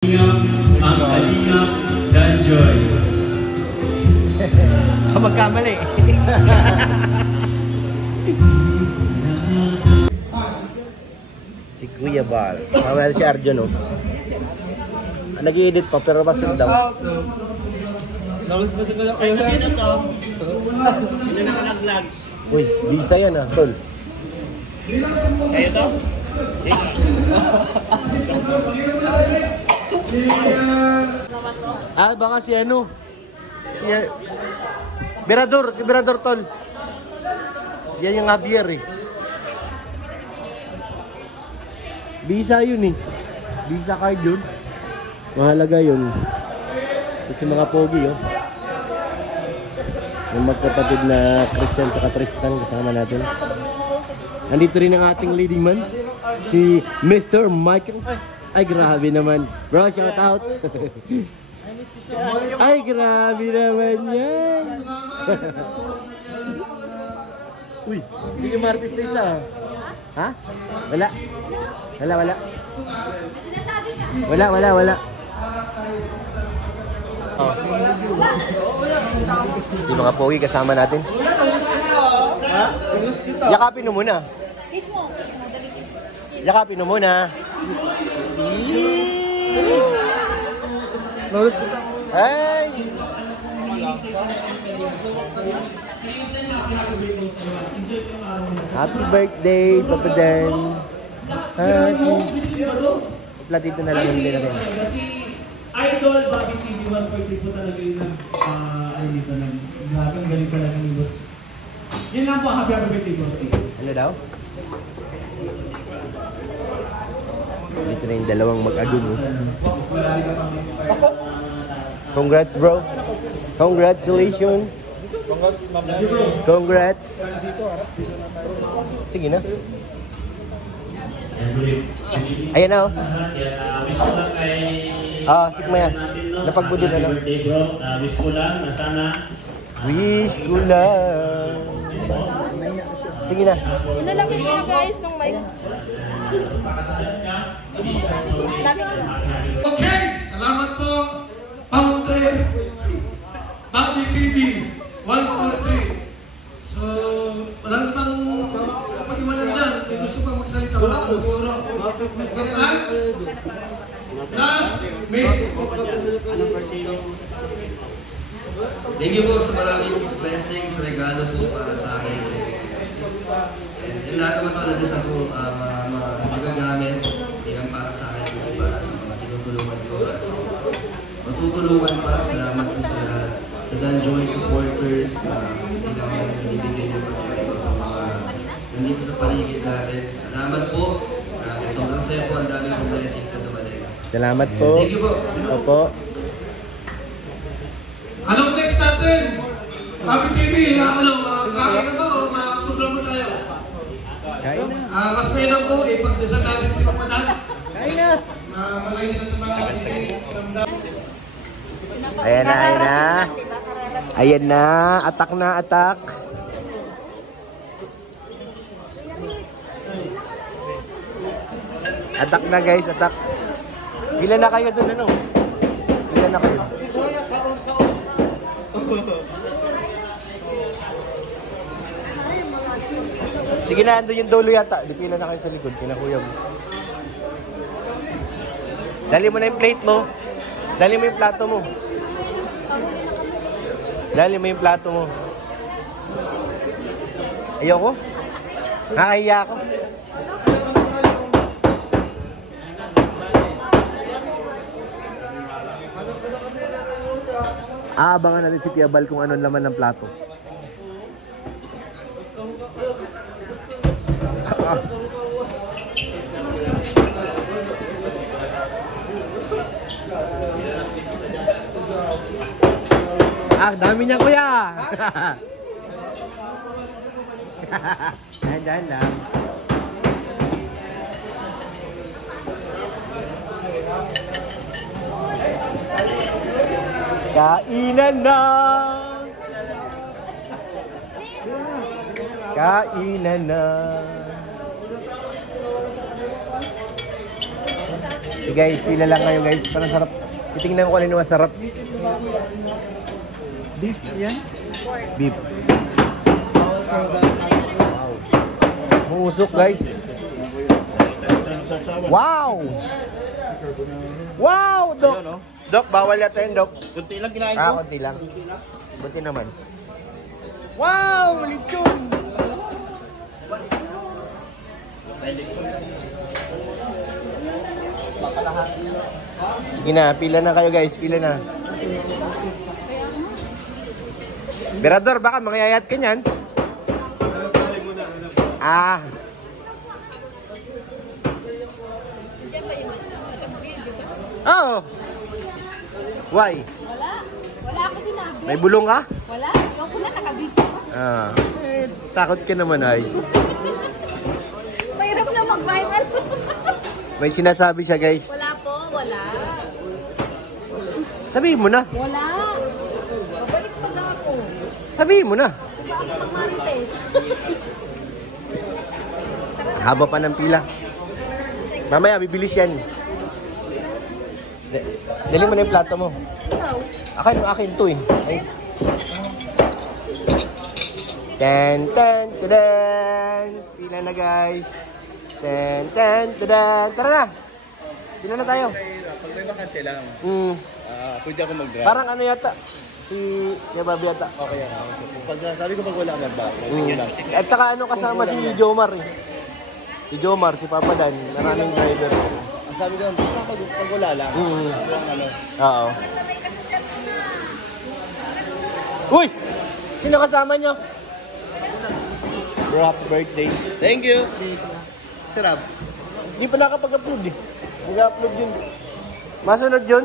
Ang Kalingap Danjoy. Magkamali. Si Kuya Bal. Mamaya si Arjun, no? Nag-i-edit pa pero basag daw. Uy, visa yan ah, tol. Kayo to? Ah, baka si ano? Si Berador tol. Yan yung Javier eh. Visa yun eh. Visa card yun. Mahalaga yun. Kasi mga pogi oh. Yung magkapatid na Christian at Tristan kasama natin. Nandito rin ang ating leading man, si Mr. Michael. Ay, grabe naman. Bro, shout out. Ay, grabe naman yan. Uy, hindi yung Martis na isa. Ha? Wala. Wala. Oh. Yung mga pogi kasama natin. Yakapin mo muna. Kiss mo, dali kiss. Yakapin mo muna. Hey! Happy birthday, Papa Dan. Happy. Platito na lang hindi natin. Idol, Bobby TV 1.3 po talaga yun ano dito na. Grabe, ang galing talaga ni boss. Yun lang po, happy birthday, boss. Ano daw? Dito na yung dalawang mag-agun. Congrats, bro. Congratulations. Congrats. Sige na. Ayan na oh. Ah, sikma yan. Napagbudin na lang. Wish ko lang na sana. Wish ko lang. Sige na. Nalaki ko na guys nung mic. Dami ko. Okay, salamat po, Founder, Bobby TV 143. So, wala namang pag-iwanan dyan. May gusto pang magsalita. Wala kang siguro. Last, thank you po sa maraming blessings, regalo po para sa akin. And lahat naman ito, alam niyo sa po, magagamit. Hindi lang para sa akin, hindi para sa mga tinutulungan ko. At matutulungan pa, salamat po sa Danjoy supporters na hindi naman binibigay niyo pa tayo mga nandito sa paligid natin. Salamat po. Sobrang saya po, ang daming blessings na dumating. Salamat po. Thank you po. Opo. anong next natin? Bobby TV, kain na ba o ma-programa tayo? Kain na. Mas mainam po, ipagdasal natin si Pagpadan. Kain na. Malayo sa mga sige, ramdam. Ayan na. Ayan na. Atak na, atak. Atak na guys, atak. Ilan na kayo dun ano? Ilan na kayo? Sige na, andun yung dulo yata. Di pila na kayo sa likod, kinakuya mo. Dali mo na yung plate mo. Dali mo yung plato mo. Dali mo yung plato mo. Ayoko. Nakahiya ako. Aabangan natin si Kuya Bal kung ano laman ng plato. Ah, dami niya kuya. Diyan lang. Kainan na. Kainan na. So guys, pila lang kayo guys. Parang sarap. Titingnan ko ano masarap. Beef yan? Beef. Muusok guys. Wow! Wow, Dok! Dok, bawal natin, Dok. Kunti lang kinain ko. Konti lang. Buti naman. Wow! Lechon! Sige na, pila na kayo guys, pila na. Berador, baka mangyayat ka niyan. Ah. Diyan ba yun? Nag-video ka? Oo. Why? Wala. Wala ako sinabi. May bulong ka? Wala. Ikaw ko na naka-video. Ah. Takot ka naman ay. Mahirap na mag-viral. May sinasabi siya guys. Wala po. Wala. Sabihin mo na. Wala. Babalik pag ako. Sabihin mo na. Diba ako mag-marites? Haba pa ng pila. Mamaya, bibilis yan. Dali mo na yung plato mo. Akin to eh. Ay. Ten, ten, tadan. Pila na guys. Ten, ten, tadan. Tara na. Pila na tayo. Pag may bakante lang, pwede ako mag-drive. Parang ano yata. Si Yababi yata. Okay yan ako. Pag sabi ko pag wala na ba, lang. At saka ano kasama si Jomar eh. Si Jomar, si Papa Dan, maraming driver. Ang sabi ko, basta pag wala lang. Walang ano. Oo. Uy! Sino kasama nyo? Bro, happy birthday. Thank you. Sarap. Hindi pa nakapag-upload eh. Mag-upload yun. Masunod yun.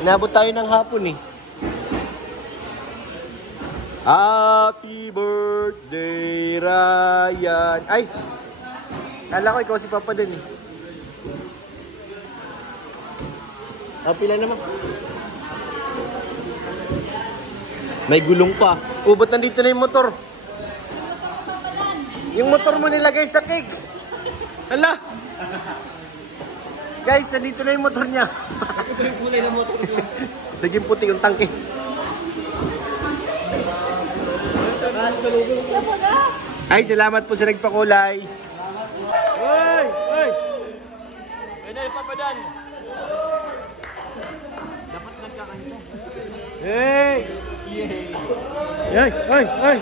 Inabot tayo ng hapon eh. Happy birthday, Ryan. Ay! Kala ko ikaw si Papa din eh. Pila naman. May gulong pa. Oh, ba't nandito na yung motor? Yung motor mo nilagay sa cake. Hala! Guys, nandito na yung motor niya. Ito yung kulay ng motor ko. Naging puti yung tangke. Siya pala. Ay, salamat po sa nagpakulay. Hoy! Hoy! Pwede, papadan. Hey! Hey! Hey! Hey!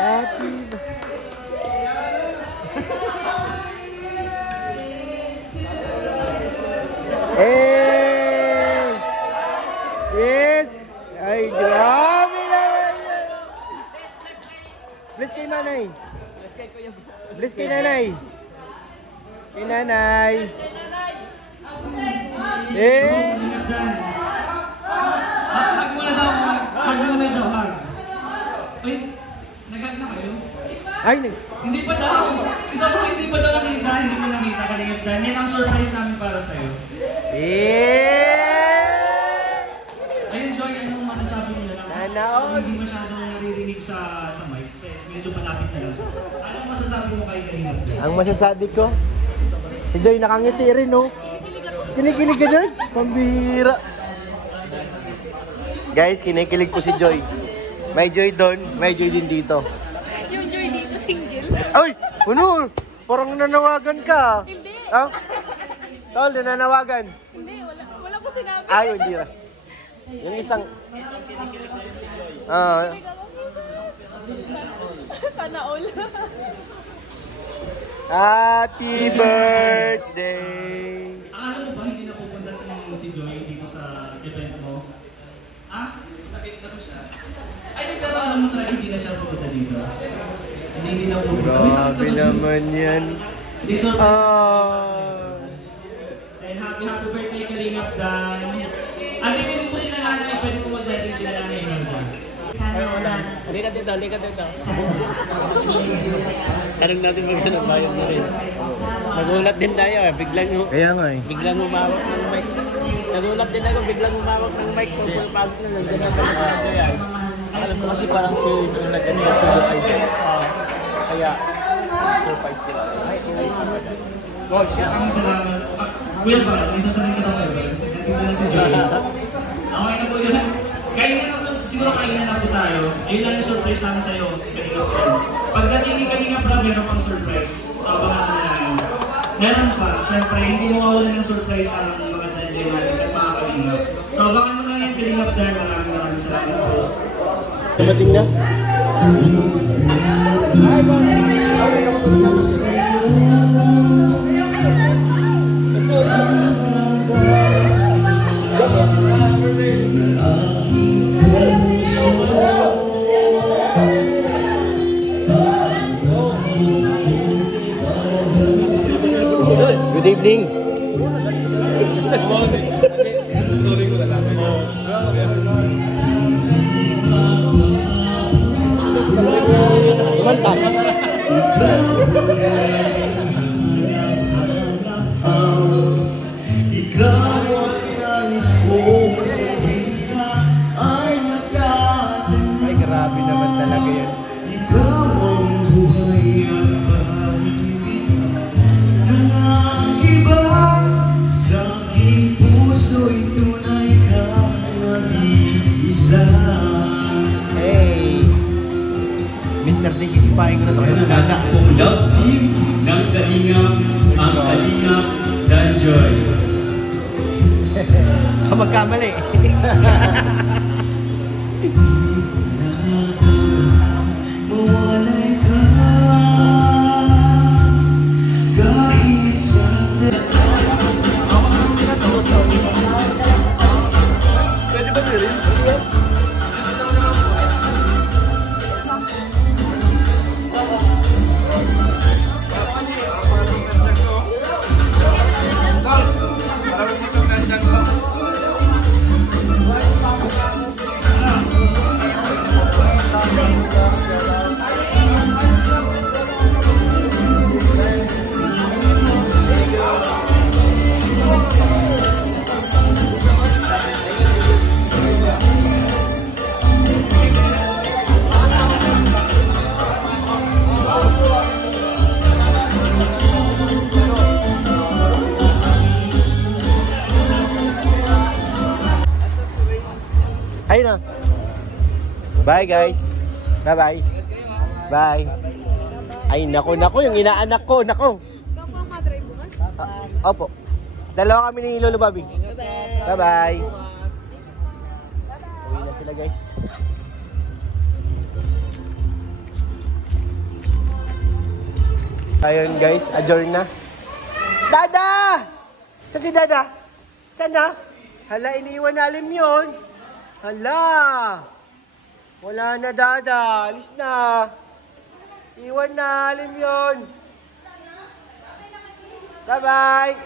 Happy Hey! Yes! Ay, grabe naman yan! Bless kay nanay! Bless kay nanay! Kay nanay! Eh! Hag muna daw, hag muna daw, hag. Ay, nagag na kayo? Ay! Hindi pa daw. Isa mo hindi pa daw nakita, hindi mo nakita kalingap Dan. Yan ang surprise namin para sa'yo. Eh! Ayun, Joy, anong masasabi niyo na? Nanaon. Hindi masyadong naririnig sa mic. Medyo malapit na lang. Anong masasabi mo kay kalingap Dan? Ang masasabi ko, si Joy nakangiti rin, no? Kinikilig ka dyan? Pambihira. Guys, kinikilig po si Joy. May Joy doon, may Joy din dito. Yung Joy dito single. Ay! Ano? Parang nanawagan ka. Hindi. Ah? Tol, nananawagan. Hindi. Wala ko sinabi. Ay, hindi. Yung isang... Sana all. Happy birthday! Akala mo ba hindi na pupunta si Joy dito sa event mo? Ah? Sakit na siya. Ay, pero alam mo talaga hindi na siya pupunta dito. Hindi na pupunta. May sakit Grabe na ba naman yan. Hindi, surprise. Ah. And happy birthday, Kalingap Dan. Andito rin po sila nanay. Pwede po mag-message sila nanay. Ay, wala. Hindi ka dito, hindi ka dito. Tanong natin magkano bayad na rin. Nagulat din tayo eh. Kaya nga eh. Biglang umawak ng mic. Nagulat din ako, biglang umawak ng mic. Kung pagpagod na, nandun na sa mga yan. Alam ko kasi parang si yung nag-invite sa Dubai. Kaya, surprise nila. Maraming salamat. Kuya pa, may sasabihin ka ba kayo? Nandito na si Joey. Okay na po yun. Kainan na po, siguro kainan na po tayo. Ayun lang yung surprise namin sa'yo, Kalinga Prab. Pagdating ni Kalinga Prab, meron pang surprise. So, abangan mo na yun. Meron pa, syempre, hindi mawawalan ng surprise ang mga nandiyan natin sa mga Kalinga. So, abangan mo na yung Kalinga Prab. Maraming salamat po. Dumating na. Good evening. Mantap. Ay, grabe naman talaga yan. Hey! Mr. Dick, isipahin ko na ito kayo ng data. Love team ng Kalinga, ang Kalinga Danjoy. Magkamali. Ayun na. Bye guys. Bye-bye. Bye. Ay nako, yung inaanak ko, nako. Ikaw po ang madrive bukas? Opo. Dalawa kami ni Lolo Bobby. Bye-bye. Uwi na sila guys. Ayun guys, adjourn na. Dada! Saan si Dada? Saan na? Hala, iniiwan na alim yun. Hala! Wala na Dada, alis na. Iwan na alim yun. Bye-bye!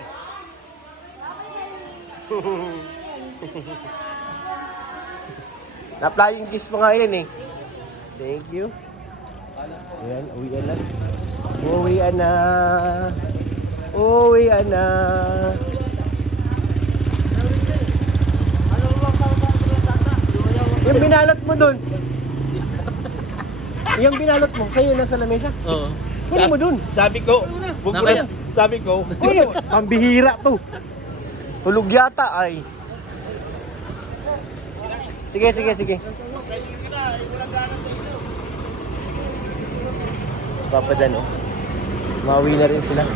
Na-flying kiss pa nga yan eh. Thank you. Ayan, uwian na. Uwian na. Uwian na. Yung binalot mo dun. Yung binalot mo, kayo nasa lamesa? Oo. Kunin mo dun. Sabi ko, buburas. Sabi ko. Kunin mo. Pambihira to. Tulog yata ay. Sige. Si Papa Dan, oh. Mauwi na rin sila.